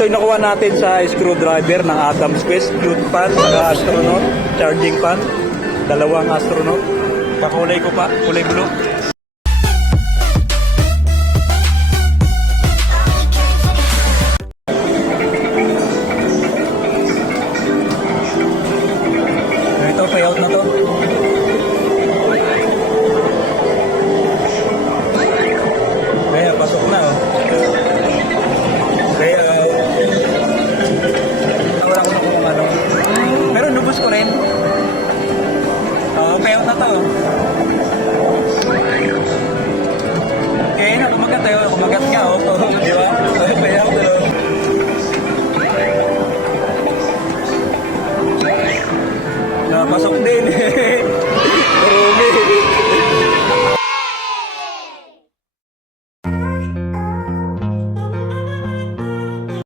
ito yung nakuha natin sa screwdriver ng Adam's Quest, cute pan, saka astronaut, charging pan, dalawang astronaut. Kakulay ko pa, kulay blue.